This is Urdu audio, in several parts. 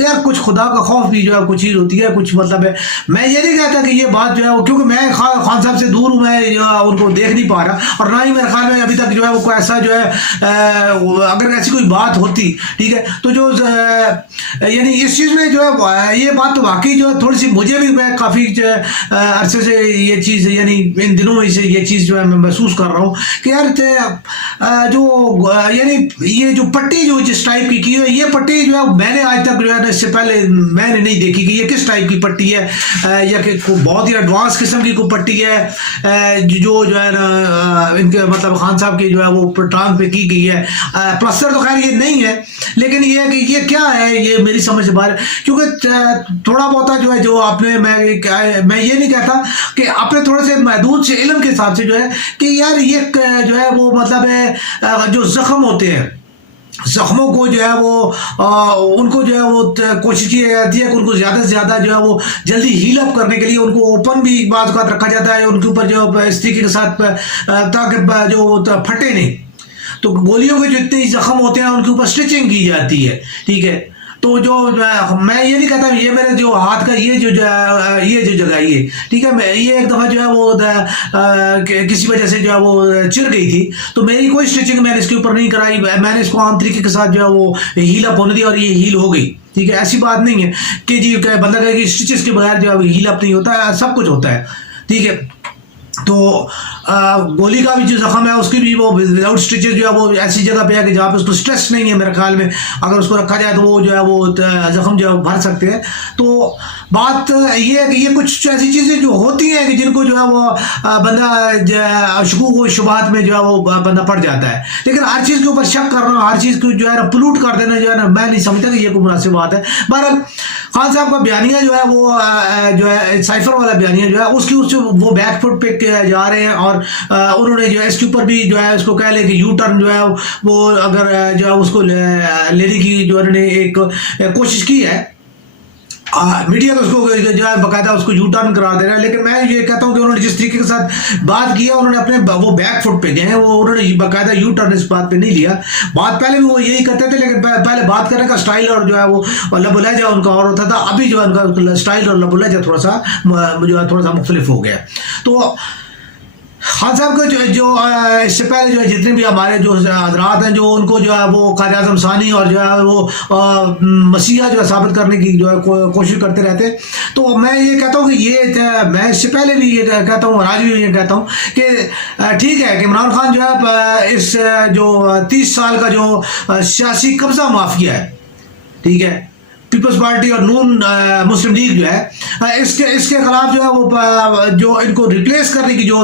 تو یار کچھ خدا کا خوف بھی جو ہے کچھ چیز ہوتی ہے, کچھ مطلب ہے. میں یہ نہیں کہتا کہ یہ بات جو ہے وہ, کیونکہ میں خان صاحب سے دور ہوں, میں ان کو دیکھ نہیں پا رہا, اور نہ ہی میرے خیال میں ابھی تک جو ہے وہ کوئی ایسا جو ہے اگر ایسی کوئی بات ہوتی, ٹھیک ہے, تو جو یعنی اس چیز میں جو ہے یہ بات تو واقعی جو ہے تھوڑی سی مجھے بھی, میں کافی عرصے سے یہ چیز یعنی ان دنوں میں سے یہ چیز جو ہے میں محسوس کر رہا ہوں کہ یار جو یعنی یہ جو پٹی جو جس ٹائپ کی ہے, یہ پٹی جو ہے میں نے آج تک جو ہے اس سے پہلے میں نے نہیں دیکھی کہ یہ کس ٹائپ کی پٹی ہے, یا کہ بہت ہی ایڈوانس قسم کی کوئی پٹی ہے جو ہے نا ان کے مطلب خان صاحب کی جو ہے وہ ٹانگ پہ کی گئی ہے. پلسٹر تو خیر یہ نہیں ہے, لیکن یہ ہے کہ یہ کیا ہے, یہ میری سمجھ سے باہر, کیونکہ تھوڑا بہت جو ہے جو آپ نے, میں یہ نہیں کہتا کہ اپنے تھوڑے سے محدود سے علم کے حساب سے جو ہے کہ یار یہ جو ہے وہ مطلب ہے جو زخم ہوتے ہیں, زخموں کو جو ہے وہ ان کو جو ہے وہ کوشش کی جاتی ہے کہ ان کو زیادہ سے زیادہ جو ہے وہ جلدی ہیل اپ کرنے کے لیے ان کو اوپن بھی بعض اوقات رکھا جاتا ہے ان کے اوپر جو اس طریقے کے ساتھ, تاکہ جو پھٹے نہیں. تو گولیوں کے جو اتنے زخم ہوتے ہیں ان کے اوپر اسٹچنگ کی جاتی ہے, ٹھیک ہے. تو جو میں یہ نہیں کہتا یہ میرے جو ہاتھ کا یہ جو جگہ یہ, ٹھیک ہے, میں یہ ایک دفعہ جو ہے وہ کسی وجہ سے جو ہے وہ چر گئی تھی, تو میری کوئی اسٹچنگ میں نے اس کے اوپر نہیں کرائی, میں نے اس کو عام طریقے کے ساتھ جو ہے وہ ہیل اپ ہونے دی اور یہ ہیل ہو گئی, ٹھیک ہے. ایسی بات نہیں ہے کہ جی بندہ کہے کہ اسٹچز کے بغیر جو ہے ہیل اپ نہیں ہوتا ہے, سب کچھ ہوتا ہے, ٹھیک ہے. تو گولی کا بھی جو زخم ہے اس کی بھی وہ وداؤٹ اسٹچز جو ہے وہ ایسی جگہ پہ ہے کہ جہاں پہ اس کو اسٹریس نہیں ہے میرے خیال میں, اگر اس کو رکھا جائے تو وہ جو ہے وہ زخم جو ہے بھر سکتے ہیں. تو بات یہ ہے کہ یہ کچھ ایسی چیزیں جو ہوتی ہیں کہ جن کو جو ہے وہ بندہ شکوک و شبہات میں جو ہے وہ بندہ پڑ جاتا ہے, لیکن ہر چیز کے اوپر شک کرنا, ہر چیز کو جو ہے نا پلوٹ کر دینا جو ہے نا, میں نہیں سمجھتا کہ یہ کوئی مناسب بات ہے. بہرحال خان صاحب کا بیانیہ جو ہے وہ جو ہے سائفر والا بیانیہ جو ہے اس کی وہ بیک فٹ پہ جا رہے ہیں, اور انہوں نے جو ہے اس کے اوپر بھی جو ہے اس کو کہہ لیں کہ یو ٹرن جو ہے وہ اگر جو ہے اس کو لینے کی جو انہوں نے ایک کوشش کی ہے, میڈیا تو اس کو جو ہے باقاعدہ اس کو یو ٹرن کرا دے رہا ہے. لیکن میں یہ کہتا ہوں کہ انہوں نے جس طریقے کے ساتھ بات کی ہے, انہوں نے اپنے وہ بیک فٹ پہ گئے ہیں, وہ انہوں نے باقاعدہ یو ٹرن اس بات پہ نہیں لیا. بات پہلے بھی وہ یہی کرتے تھے, لیکن پہلے بات کرنے کا سٹائل اور جو ہے وہ لب و لہجہ ان کا اور ہوتا تھا, ابھی جو ہے ان کا سٹائل اور لب و لہجہ تھوڑا سا مختلف ہو گیا. تو خان صاحب کا جو اس سے پہلے جو جتنے بھی ہمارے جو حضرات ہیں جو ان کو جو ہے وہ قائد اعظم ثانی اور جو ہے وہ مسیحا جو ہے ثابت کرنے کی جو ہے کوشش کرتے رہتے ہیں. تو میں یہ کہتا ہوں کہ یہ میں اس سے پہلے بھی یہ کہتا ہوں اور آج بھی یہ کہتا ہوں کہ ٹھیک ہے کہ عمران خان جو ہے اس جو 30 سال کا جو سیاسی قبضہ مافیا ہے, ٹھیک ہے, پیپلز پارٹی اور نون مسلم لیگ جو ہے اس کے خلاف جو ہے وہ جو ان کو ریپلیس کرنے کی جو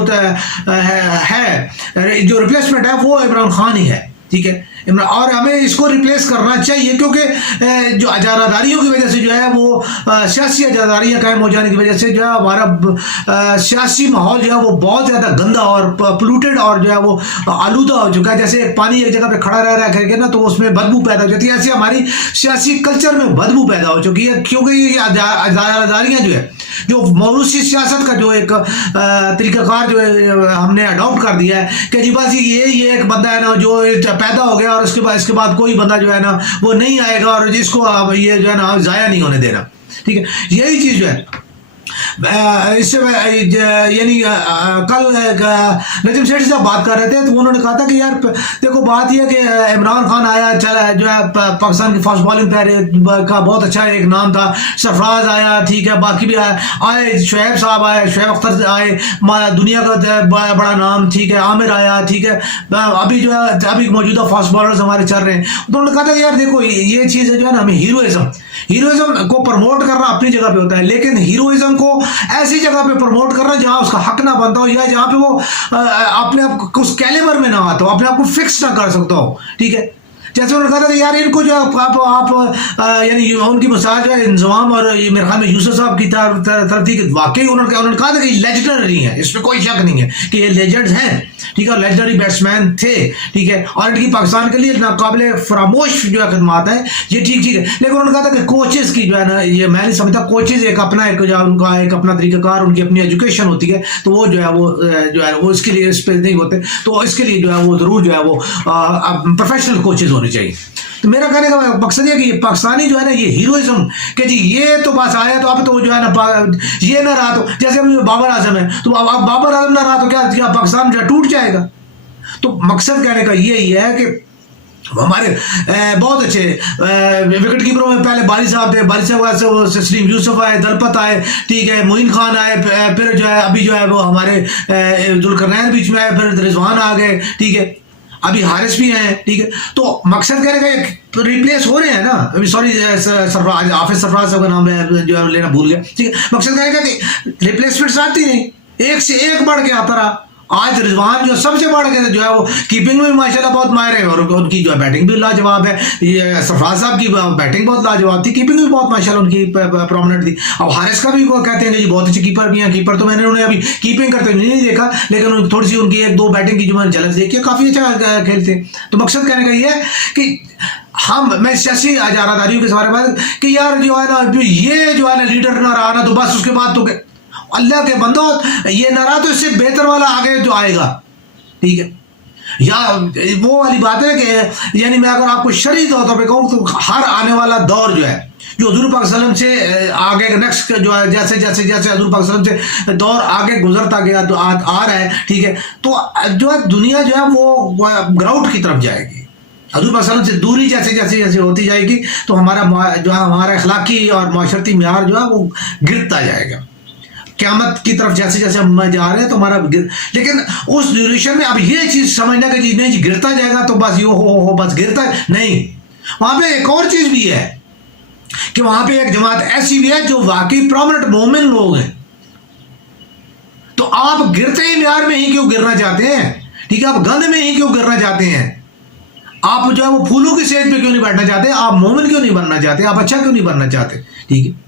ہے جو ریپلیسمنٹ ہے وہ عمران خان ہی ہے, ٹھیک ہے. اور ہمیں اس کو ریپلیس کرنا چاہیے, کیونکہ جو اجاراداریوں کی وجہ سے جو ہے وہ سیاسی اجاراداریاں قائم ہو جانے کی وجہ سے جو ہے ہمارا سیاسی ماحول جو ہے وہ بہت زیادہ گندا اور پولوٹیڈ اور جو ہے وہ آلودہ ہو چکا ہے. جیسے پانی ایک جگہ پہ کھڑا رہ رہا ہے نا تو اس میں بدبو پیدا ہو جاتی ہے, ایسے ہماری سیاسی کلچر میں بدبو پیدا ہو چکی ہے, کیونکہ یہ اجاراداریاں جو ہے جو موروثی سیاست کا جو ایک طریقہ کار جو ہے ہم نے اڈاپٹ کر دیا ہے کہ جی بس یہ ایک بندہ ہے نا جو پیدا ہو گیا اور اس کے بعد کوئی بندہ جو ہے نا وہ نہیں آئے گا اور جس کو یہ جو ہے نا ضائع نہیں ہونے دینا, ٹھیک ہے. یہی چیز جو ہے اس سے یعنی کل نجم سیٹھی صاحب بات کر رہے تھے تو انہوں نے کہا تھا کہ یار دیکھو بات یہ کہ عمران خان آیا چلا جو ہے پاکستان کی فاسٹ بالنگ پیئر کا بہت اچھا ایک نام تھا, سرفراز آیا, ٹھیک ہے, باقی بھی آئے, شعیب صاحب آئے, شعیب اختر آئے, دنیا کا بڑا نام, ٹھیک ہے, عامر آیا, ٹھیک ہے, ابھی جو ہے ابھی موجودہ فاسٹ بالرز ہمارے چل رہے ہیں. تو انہوں نے کہا تھا کہ یار دیکھو یہ چیز جو ہے نا ہمیں ہیروئزم کو پروموٹ کرنا اپنی جگہ پہ ہوتا ہے, لیکن ہیروئزم کو ایسی جگہ پہ پروموٹ کرنا جہاں اس کا حق نہ بنتا ہو, یا جہاں پہ وہ اپنے آپ کو اس کیلیبر میں نہ آتا ہو, اپنے آپ کو فکس نہ کر سکتا ہو, ٹھیک ہے. جیسے انہوں نے کہا تھا کہ یار ان کو جو آپ یعنی ان کی مثال جو ہے انضمام اور میرے خیال میں یوسف صاحب کی طرف تھی کہ واقعی انہوں نے کہا تھا کہ لیجنڈری ہیں, اس میں کوئی شک نہیں ہے کہ یہ لیجنڈز ہیں, ٹھیک ہے, اور لیجنڈری بیٹسمین تھے, ٹھیک ہے, اور ان کی پاکستان کے لیے ناقابل فراموش جو ہے خدمات ہیں, یہ ٹھیک ہے. لیکن انہوں نے کہا تھا کہ کوچز کی جو ہے نا یہ میں نہیں سمجھتا, کوچز ایک اپنا ان کا ایک اپنا طریقہ کار, ان کی اپنی ایجوکیشن ہوتی ہے, تو وہ جو ہے وہ اس کے لیے اس پہ نہیں ہوتے, تو اس کے لیے جو ہے وہ ضرور جو ہے وہ پروفیشنل کوچز ہونے چاہیے. تو میرا کہنے کا مقصد یہ کہ یہ پاکستانی جو ہے نا یہ ہیروئزم کہ جی یہ تو بس آیا تو اب تو جو ہے نا یہ نہ رہا تو جیسے بابر اعظم ہے تو اب بابر اعظم نہ رہا تو کیا پاکستان جو ہے ٹوٹ جائے گا. تو مقصد کہنے کا یہی ہے کہ ہمارے بہت اچھے وکٹ کیپروں میں پہلے باری صاحب تھے, باری صاحب سے سلیم یوسف آئے, دلپت آئے, ٹھیک ہے, معین خان آئے, پھر جو ہے ابھی جو ہے وہ ہمارے ذوالقرنین بیچ میں آئے, پھر رضوان آ گئے, ٹھیک ہے, ابھی حارث بھی ہیں, ٹھیک ہے. تو مقصد کہنے کا ریپلیس ہو رہے ہیں نا, ابھی سوری سرفراز حافظ سرفراز صاحب کا نام جو ہے لینا بھول گیا, ٹھیک ہے. مقصد کہنے کا کہ ریپلیسمنٹس آتی نہیں, ایک سے ایک بڑھ کے آتا رہا. آج رضوان جو سب سے بڑھ کے جو ہے وہ کیپنگ میں ماشاءاللہ بہت ماہر ہے اور ان کی جو ہے بیٹنگ بھی لاجواب ہے. یہ سرفراز صاحب کی بیٹنگ بہت لاجواب تھی, کیپنگ بھی بہت ماشاءاللہ ان کی پرومننٹ تھی. اب حارث کا بھی وہ کہتے ہیں کہ جی بہت اچھے کیپر بھی ہیں. کیپر تو میں نے انہیں ابھی کیپنگ کرتے نہیں دیکھا, لیکن تھوڑی سی ان کی ایک دو بیٹنگ کی جو میں نے جھلک دیکھی ہے, کافی اچھا کھیلتے ہیں. تو مقصد کہنے کا یہ ہے کہ میں سیاسی اجاراداریوں کے بارے میں کہ یار جو ہے نا یہ جو ہے نا لیڈر نہ رہا نا تو بس اس کے بعد تو اللہ کے بندو یہ نہ رہا تو اس سے بہتر والا آگے جو آئے گا, ٹھیک ہے. یا وہ والی بات ہے کہ یعنی میں اگر آپ کو شرعی طور پہ کہوں تو ہر آنے والا دور جو ہے جو حضور پاک صلی اللہ علیہ وسلم سے آگے نیکسٹ جو ہے جیسے جیسے جیسے حضور پاک صلی اللہ علیہ وسلم سے دور آگے گزرتا گیا تو آ رہا ہے, ٹھیک ہے, تو جو ہے دنیا جو ہے وہ گراؤٹ کی طرف جائے گی. حضور پاک صلی اللہ علیہ وسلم سے دوری جیسے جیسے جیسے ہوتی جائے گی تو ہمارا جو ہے ہمارا اخلاقی اور معاشرتی معیار جو ہے وہ گرتا جائے گا. قیامت کی طرف جیسے جیسے ہم جا رہے ہیں تو ہمارا لیکن اس ڈیوریشن میں اب یہ چیز سمجھنا کہ جی نہیں جی گرتا جائے گا تو بس یہ ہو بس گرتا نہیں. وہاں پہ ایک اور چیز بھی ہے کہ وہاں پہ ایک جماعت ایسی بھی ہے جو واقعی پرومننٹ مومن لوگ ہیں. تو آپ گرتے ہی معیار میں ہی کیوں گرنا چاہتے ہیں, ٹھیک ہے, آپ گند میں ہی کیوں گرنا چاہتے ہیں, آپ جو ہے وہ پھولوں کی صحت پہ کیوں نہیں بیٹھنا چاہتے, آپ مومن کیوں نہیں بننا چاہتے, آپ اچھا کیوں نہیں بننا چاہتے, ٹھیک ہے.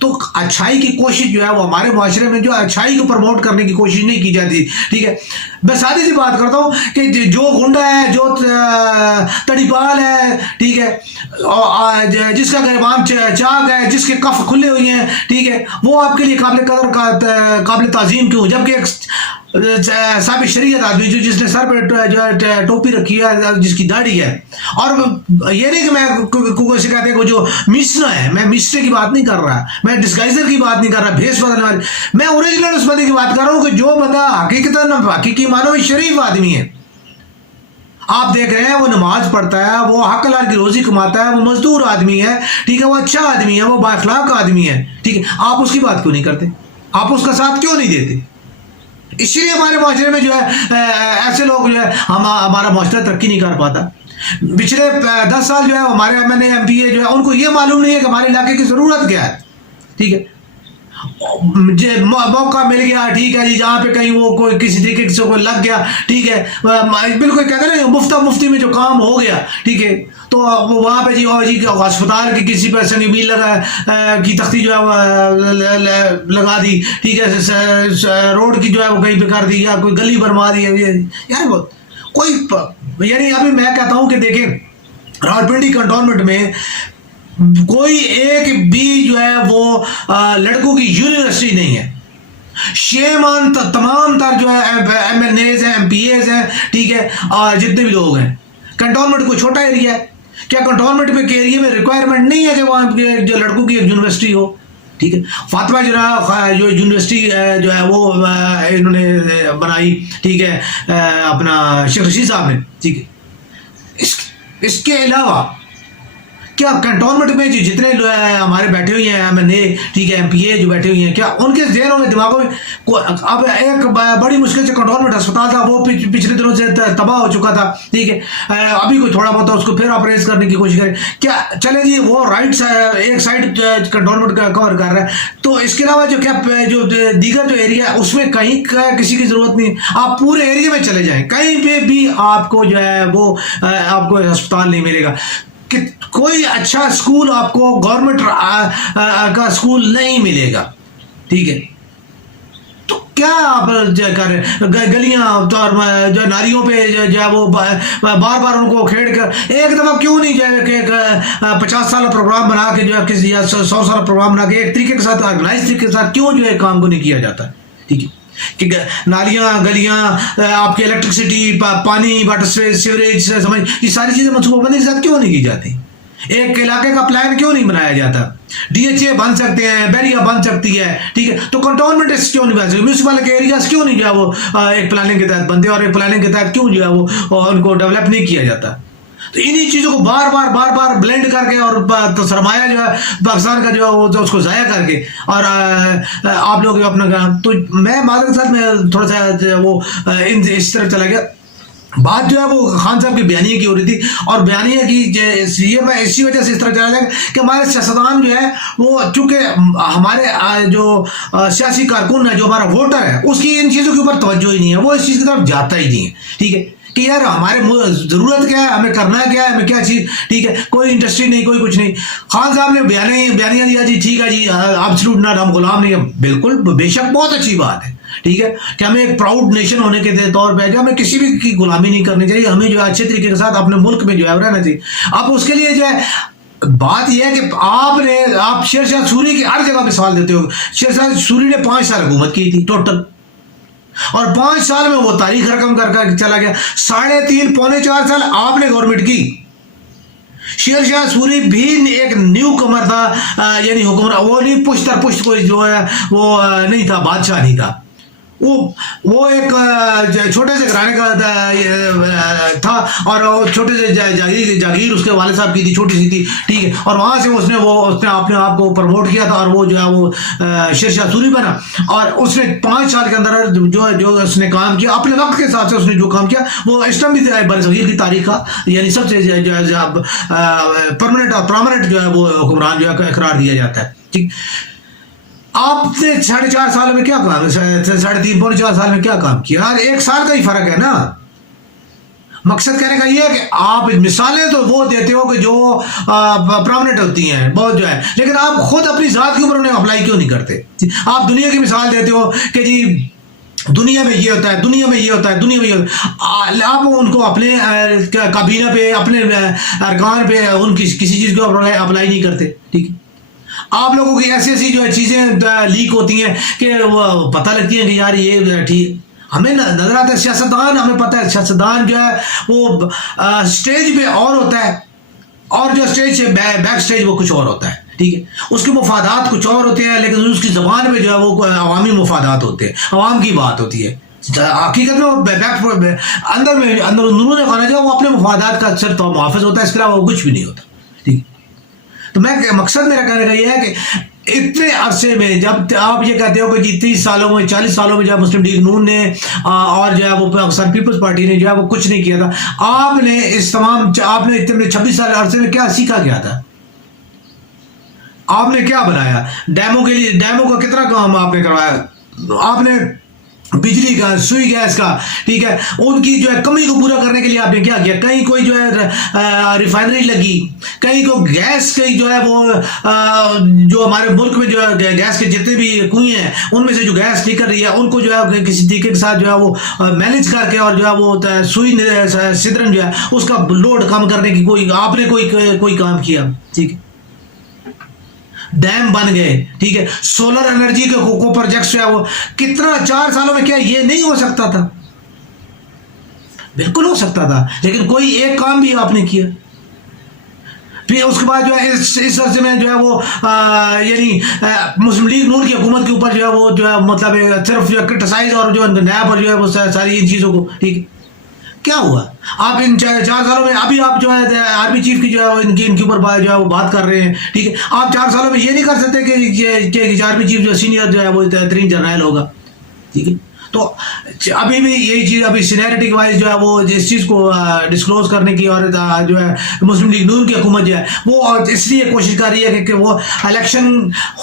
تو اچھائی کی کوشش جو ہے وہ ہمارے معاشرے میں جو اچھائی کو پروموٹ کرنے کی کوشش نہیں کی جاتی, ٹھیک ہے. میں سادی سی بات کرتا ہوں کہ جو گنڈا ہے, جو تڑی پال ہے, ٹھیک ہے, جس کا گریبان چاک ہے, جس کے کف کھلے ہوئے ہیں, ٹھیک ہے, وہ آپ کے لیے قابل قدر قابل تعظیم کیوں, جبکہ ایک صاحب شریعت آدمی جس نے سر پہ جو ہے ٹوپی رکھی ہے, جس کی داڑھی ہے, اور یہ نہیں کہ میں کوئی سے کہتے ہیں جو میسنا ہے, میں میسنے کی بات نہیں کر رہا, میں ڈسگائزر کی بات نہیں کر رہا, بھیس بدلنے والی, میں اوریجنل اس بندے کی بات کر رہا ہوں کہ جو بندہ حقیقتاً حقیقی معنوں میں شریف آدمی ہے. آپ دیکھ رہے ہیں وہ نماز پڑھتا ہے, وہ حق حلال کی روزی کماتا ہے, وہ مزدور آدمی ہے, ٹھیک ہے, وہ اچھا آدمی ہے, وہ با اخلاق آدمی ہے, ٹھیک ہے. آپ اس کی بات کیوں نہیں کرتے, آپ اس کا ساتھ کیوں نہیں دیتے؟ اس لیے ہمارے معاشرے میں جو ہے ایسے لوگ جو ہے ہمارا معاشرہ ترقی نہیں کر پاتا. پچھلے 10 سال جو ہے ہمارے M N A M P A جو ہے ان کو یہ معلوم نہیں ہے کہ ہمارے علاقے کی ضرورت کیا ہے, ٹھیک ہے. موقع مل گیا, ٹھیک ہے جی, جہاں پہ کہیں وہ کوئی کسی طریقے سے کوئی لگ گیا, ٹھیک ہے, بالکل کہتے ہیں نا مفتی میں جو کام ہو گیا, ٹھیک ہے, تو وہاں پہ جی ہسپتال کی کسی پہ سنگ لگا کی تختی جو ہے لگا دی, ٹھیک ہے, روڈ کی جو ہے وہ کہیں پہ کر دی, یا کوئی گلی بنوا دی, یار کوئی یعنی ابھی میں کہتا ہوں کہ دیکھیں راولپنڈی کنٹونمنٹ میں کوئی ایک بھی جو ہے وہ لڑکوں کی یونیورسٹی نہیں ہے. شیمان تمام تر جو ہے ایم این ایز ہیں, ایم پی ایز ہیں, ٹھیک ہے, جتنے بھی لوگ ہیں. کنٹونمنٹ کوئی چھوٹا ایریا ہے, کیا کنٹونمنٹ میں کے ایریا میں ریکوائرمنٹ نہیں ہے کہ وہاں جو لڑکوں کی ایک یونیورسٹی ہو, ٹھیک ہے. فاطمہ جو یونیورسٹی جو ہے وہ انہوں نے بنائی, ٹھیک ہے, اپنا شیخ رشید صاحب نے, ٹھیک ہے. اس کے علاوہ کیا کنٹونمنٹ میں جتنے ہمارے بیٹھے ہوئے ہیں ایم این اے, ٹھیک ہے, ایم پی اے جو بیٹھے ہوئے ہیں, کیا ان کے ذہنوں میں دماغوں میں اب ایک بڑی مشکل سے کنٹونمنٹ ہسپتال تھا, وہ پچھلے دنوں سے تباہ ہو چکا تھا, ٹھیک ہے, ابھی کوئی تھوڑا بہت اس کو پھر آپریٹ کرنے کی کوشش کرے, کیا چلے جی وہ رائٹ ایک سائڈ کنٹونمنٹ کا کور کر رہا ہے, تو اس کے علاوہ جو کیا جو دیگر جو ایریا ہے اس میں کہیں کسی کی ضرورت نہیں. آپ پورے ایریا میں چلے جائیں, کہیں پہ بھی آپ کو جو ہے وہ آپ کو ہسپتال نہیں ملے گا, کہ کوئی اچھا اسکول آپ کو گورنمنٹ کا اسکول نہیں ملے گا, ٹھیک ہے. تو کیا آپ کر رہے گلیاں جو ناریوں پہ جو ہے وہ بار بار ان کو کھیڑ کر ایک دفعہ کیوں نہیں جو ہے کہ 50 سال پروگرام بنا کے جو ہے کسی 100 سال پروگرام بنا کے ایک طریقے کے ساتھ آرگنائز طریقے کے ساتھ کیوں جو ہے کام کو نہیں کیا جاتا, ٹھیک ہے. کہ نالیاں گلیاں آپ کی الیکٹرسٹی پانی واٹر سیوریج سمجھ یہ ساری چیزیں منصوبہ بندی کے ساتھ کیوں نہیں کی جاتی؟ ایک علاقے کا پلان کیوں نہیں بنایا جاتا؟ ڈی ایچ اے بن سکتے ہیں، بیریا بن سکتی ہے، ٹھیک ہے، تو کنٹونمنٹ کیوں نہیں بن سکتے؟ میونسپل کے ایریاز کیوں نہیں جو ہے وہ ایک پلاننگ کے تحت بنتے اور ایک پلاننگ کے تحت کیوں جو ہے وہ ان کو ڈیولپ نہیں کیا جاتا؟ تو انہی چیزوں کو بار بار بلینڈ کر کے اور تو سرمایہ جو ہے پاکستان کا جو ہے وہ اس کو ضائع کر کے اور آپ لوگ اپنا تو میں معذرت کے ساتھ میں تھوڑا سا وہ اس طرف چلا گیا. بات جو ہے وہ خان صاحب کی بیانیے کی ہو رہی تھی اور بیانیے کی یہ میں اسی وجہ سے اس طرح چلا گیا کہ ہمارے سیاستدان جو ہے وہ چونکہ ہمارے جو سیاسی کارکن ہے جو ہمارا ووٹر ہے اس کی ان چیزوں کے اوپر توجہ ہی نہیں ہے، وہ اس چیز کی طرف جاتا ہی نہیں ہے. ٹھیک ہے کہ یار ہمارے ضرورت کیا ہے، ہمیں کرنا کیا ہے، ہمیں کیا چیز، ٹھیک ہے، کوئی انڈسٹری نہیں، کوئی کچھ نہیں. خان صاحب نے بیانیہ دیا جی ٹھیک ہے جی ایبسولوٹ ناٹ، ہم غلام نہیں ہیں. بالکل بے شک بہت اچھی بات ہے، ٹھیک ہے کہ ہمیں ایک پراؤڈ نیشن ہونے کے طور پہ ہمیں کسی بھی کی غلامی نہیں کرنی چاہیے، ہمیں جو ہے اچھے طریقے کے ساتھ اپنے ملک میں جو ہے رہنا چاہیے. اب اس کے لیے جو ہے بات یہ ہے کہ آپ شیر شاہ سوری کی ہر جگہ پہ سوال دیتے ہو. شیر شاہ سوری نے 5 سال حکومت کی تھی ٹوٹل، اور 5 سال میں وہ تاریخ رقم کر چلا گیا. 3.5 پونے 4 سال آپ نے گورنمنٹ کی. شیر شاہ سوری بھی ایک نیو کمر تھا، یعنی حکمران وہ نہیں پشت در پشت کوئی جو ہے وہ نہیں تھا، بادشاہ نہیں تھا. وہ ایک چھوٹے سے گھرانے کا تھا اور چھوٹے سے جاگیر اس کے والد صاحب کی تھی، چھوٹی سی تھی، ٹھیک ہے، اور وہاں سے اس نے اپنے آپ کو پروموٹ کیا تھا اور وہ جو ہے وہ شیر شاہ سوری بنا. اور اس نے 5 سال کے اندر جو اس نے کام کیا اپنے وقت کے حساب سے، اس نے جو کام کیا وہ اس ٹائم بھی برصغیر کی تاریخ کا یعنی سب سے پرماننٹ اور پراماننٹ جو ہے وہ حکمران جو ہے قرار دیا جاتا ہے. ٹھیک، آپ نے 4.5 سال میں کیا کام، 3.5 پونے 4 سال میں کیا کام کیا؟ یار 1 سال کا ہی فرق ہے نا. مقصد کہنے کا یہ ہے کہ آپ مثالیں تو وہ دیتے ہو کہ جو پرامننٹ ہوتی ہیں بہت جو ہے، لیکن آپ خود اپنی ذات کے اوپر انہیں اپلائی کیوں نہیں کرتے؟ آپ دنیا کی مثال دیتے ہو کہ جی دنیا میں یہ ہوتا ہے، دنیا میں یہ ہوتا ہے، دنیا میں یہ ہوتا ہے. آپ ان کو اپنے کابینہ پہ، اپنے ارکان پہ ان کی کسی چیز کو اپلائی نہیں کرتے. ٹھیک ہے، آپ لوگوں کی ایسی جو چیزیں لیک ہوتی ہیں کہ وہ پتہ لگتی ہیں کہ یار یہ ٹھیک، ہمیں نظر آتا ہے سیاستدان، ہمیں پتہ ہے سیاستدان جو ہے وہ سٹیج پہ اور ہوتا ہے اور جو سٹیج سے بیک سٹیج وہ کچھ اور ہوتا ہے. ٹھیک ہے، اس کے مفادات کچھ اور ہوتے ہیں لیکن اس کی زبان پہ جو ہے وہ عوامی مفادات ہوتے ہیں، عوام کی بات ہوتی ہے. حقیقت میں وہ اندر اندرون خانہ جو ہے وہ اپنے مفادات کا صرف محافظ ہوتا ہے، اس کے علاوہ وہ کچھ بھی نہیں ہوتا. ٹھیک، تو میں مقصد میرا کہنے کا یہ ہے کہ اتنے عرصے میں جب آپ یہ کہتے ہو کہ جی 30 سالوں میں 40 سالوں میں جب مسلم لیگ نون نے اور جو ہے وہ پاکستان پیپلز پارٹی نے جو ہے وہ کچھ نہیں کیا تھا، آپ نے اس تمام آپ نے اتنے 26 سال عرصے میں کیا سیکھا کیا تھا؟ آپ نے کیا بنایا؟ ڈیمو کے لیے ڈیمو کا کتنا کام آپ نے کروایا؟ آپ نے بجلی کا، سوئی گیس کا، ٹھیک ہے، ان کی جو ہے کمی کو پورا کرنے کے لیے آپ نے کیا کیا؟ کہیں کوئی جو ہے ریفائنری لگی، کہیں کو گیس کی جو ہے وہ جو ہمارے ملک میں جو ہے گیس کے جتنے بھی کنویں ہیں ان میں سے جو گیس نکل رہی ہے ان کو جو ہے کسی طریقے کے ساتھ جو ہے وہ مینیج کر کے اور جو ہے وہ سوئی سدرن جو ہے اس کا لوڈ کم کرنے کی کوئی آپ نے کوئی کام کیا؟ ٹھیک ہے، ڈیم بن گئے، ٹھیک ہے، سولر انرجی کے کو پروجیکٹس جو ہے وہ کتنا 4 سالوں میں، کیا یہ نہیں ہو سکتا تھا؟ بالکل ہو سکتا تھا، لیکن کوئی ایک کام بھی آپ نے کیا. پھر اس کے بعد جو ہے اس عرصے میں جو ہے وہ یعنی مسلم لیگ نون کی حکومت کے اوپر جو ہے وہ جو ہے مطلب صرف جو ہے کرٹیسائز اور جو نیب اور جو ہے وہ ساری ان چیزوں کو، ٹھیک ہے، کیا ہوا؟ آپ ان 4 سالوں میں ابھی آپ جو ہے آرمی چیف کی جو ہے ان کے اوپر جو ہے وہ بات کر رہے ہیں، ٹھیک ہے، آپ 4 سالوں میں یہ نہیں کر سکتے کہ آرمی چیف جو سینئر جو ہے وہ 3 جرنیل ہوگا. ٹھیک ہے، تو ابھی بھی یہی چیز ابھی سینیرٹی کے وائز جو ہے وہ اس چیز کو ڈسکلوز کرنے کی اور جو ہے مسلم لیگ نون کی حکومت جو ہے وہ اس لیے کوشش کر رہی ہے کہ وہ الیکشن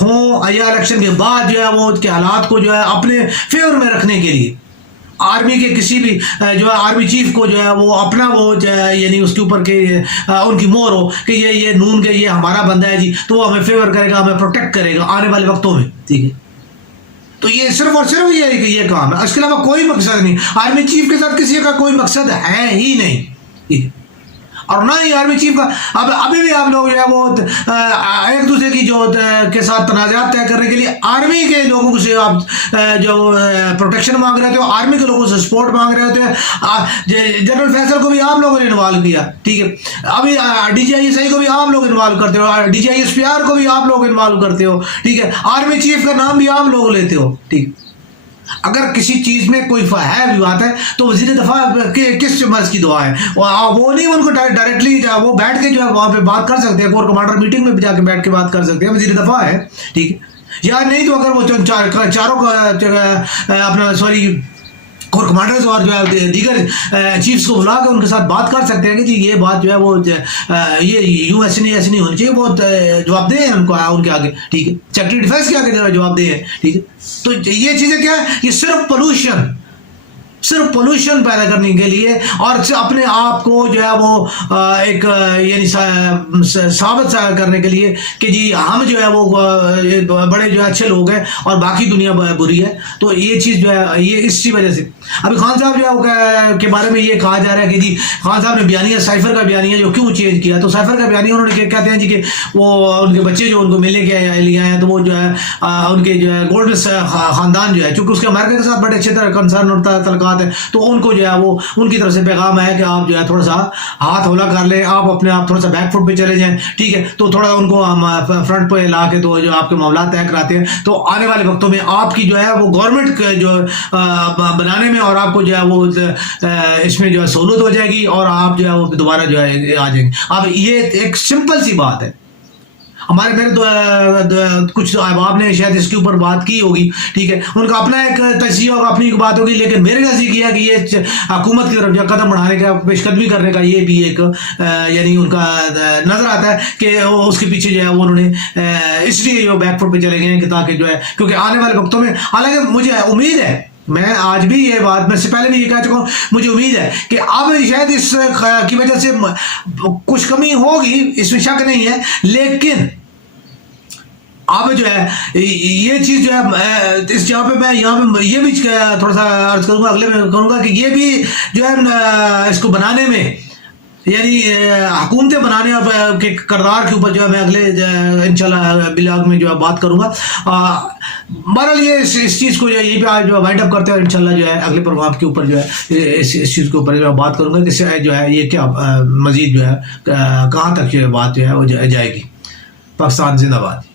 ہوں یا الیکشن کے بعد جو ہے وہ کے حالات کو جو ہے اپنے فیور میں رکھنے کے لیے آرمی کے کسی بھی جو ہے آرمی چیف کو جو ہے وہ اپنا وہ جو ہے یعنی اس کے اوپر کہ ان کی مور ہو کہ یہ نون کے یہ ہمارا بندہ ہے جی، تو وہ ہمیں فیور کرے گا، ہمیں پروٹیکٹ کرے گا آنے والے وقتوں میں. ٹھیک ہے، تو یہ صرف اور صرف یہ ہے کہ یہ کام ہے، اس کے علاوہ کوئی مقصد نہیں. آرمی چیف کے ساتھ کسی کا کوئی مقصد ہے ہی نہیں. اور نہ ہی آرمی چیف کا اب ابھی بھی آپ لوگ جو ہے وہ ایک دوسرے کی جو کے ساتھ تنازعات طے کرنے کے لیے آرمی کے لوگوں سے آپ جو پروٹیکشن مانگ رہے تھے، آرمی کے لوگوں سے سپورٹ مانگ رہے تھے. جنرل فیصل کو بھی آپ لوگوں نے انوالو کیا، ٹھیک ہے. ابھی D G I S I کو بھی آپ لوگ انوالو کرتے ہو، D G I S P R کو بھی آپ لوگ انوالو کرتے ہو، ٹھیک ہے. آرمی چیف کا نام بھی آپ لوگ لیتے ہو، ٹھیک. اگر کسی چیز میں کوئی ہے بھی بات ہے تو وزیر دفاع کس مرض کی دعا ہے، وہ نہیں ان کو ڈائریکٹلی وہ بیٹھ کے جو ہے وہاں پہ بات کر سکتے ہیں، کور کمانڈر میٹنگ میں جا کے بیٹھ کے بات کر سکتے ہیں، وزیر دفاع ہے، ٹھیک ہے. یا نہیں تو اگر وہ چاروں اپنا سوری کور کمانڈرز اور جو ہے دیگر چیفس کو بلا کے ان کے ساتھ بات کر سکتے ہیں کہ جی یہ بات جو ہے وہ یہ یوں ایسے نہیں ہونی چاہیے. بہت جواب دہ ہیں ان کو ان کے آگے، ٹھیک ہے. سیکرٹری ڈیفینس کے آگے جواب دہ ہیں، ٹھیک ہے. تو یہ چیزیں کیا ہے، یہ صرف پولوشن پیدا کرنے کے لیے اور اپنے آپ کو جو ہے وہ ایک یعنی ثابت کرنے کے لیے کہ جی ہم جو ہے وہ بڑے جو ہے اچھے لوگ ہیں اور باقی دنیا بری ہے. تو یہ چیز جو ہے یہ اسی وجہ سے ابھی خان صاحب جو ہے کے بارے میں یہ کہا جا رہا ہے کہ جی خان صاحب نے بیانیہ سائفر کا بیانیہ جو کیوں چینج کیا. تو سائفر کا بیانیہ انہوں نے کہتے ہیں جی کہ وہ ان کے بچے جو ان کو ملنے کے لیے آئے ہیں تو وہ جو ہے ان کے جو ہے گولڈ خاندان جو ہے چونکہ اس کے امریکہ کے ساتھ بڑے اچھے طرح کنسرن اور تعلقات ہیں تو ان کو جو ہے وہ ان کی طرف سے پیغام ہے کہ آپ جو ہے تھوڑا سا ہاتھ ہولا کر لیں، آپ اپنے آپ تھوڑا سا بیک فٹ پہ چلے جائیں، ٹھیک ہے. تو تھوڑا ان کو ہم فرنٹ پہ لا کے تو جو آپ کے معاملات طے کراتے ہیں تو آنے والے وقتوں میں آپ کی جو ہے وہ گورنمنٹ جو بنانے میں اور آپ کو جو ہے وہ اس میں جو ہے سہولت ہو جائے گی اور آپ جو ہے وہ دوبارہ جو ہے آ جائیں گے. اب یہ ایک سمپل سی بات ہے. میرے کچھ احباب نے شاید اس کے اوپر بات کی ہوگی، ٹھیک ہے. ان کا اپنا ایک تجزیہ ہوگا، اپنی ایک بات ہوگی، لیکن میرے نزدیک یہ ہے کہ یہ حکومت کی طرف قدم بڑھانے کا پیش قدمی کرنے کا یہ بھی ایک یعنی ان کا نظر آتا ہے کہ اس کے پیچھے جو ہے وہ انہوں نے اس لیے بیک فٹ پہ چلے گئے ہیں کہ تاکہ جو ہے کیونکہ آنے والے وقتوں میں حالانکہ مجھے امید ہے، میں آج بھی یہ بات میں سے پہلے بھی یہ کہہ چکا ہوں، مجھے امید ہے کہ اب شاید اس کی وجہ سے کچھ کمی ہوگی، اس میں شک نہیں ہے، لیکن اب جو ہے یہ چیز جو ہے اس جگہ پہ میں یہاں پہ یہ بھی تھوڑا سا عرض کروں گا، اگلے میں کروں گا کہ یہ بھی جو ہے اس کو بنانے میں یعنی حکومتیں بنانے کے کردار کے اوپر جو ہے میں اگلے انشاءاللہ بلاگ میں جو ہے بات کروں گا. بہرحال یہ اس چیز کو جو ہے یہیں پہ جو وائنڈ اپ کرتے ہیں، انشاءاللہ جو ہے اگلے پروگرام کے اوپر جو ہے اس چیز کے اوپر جو ہے بات کروں گا کہ جو ہے یہ کیا مزید جو ہے کہاں تک جو ہے بات جو ہے وہ جائے گی. پاکستان زندہ باد.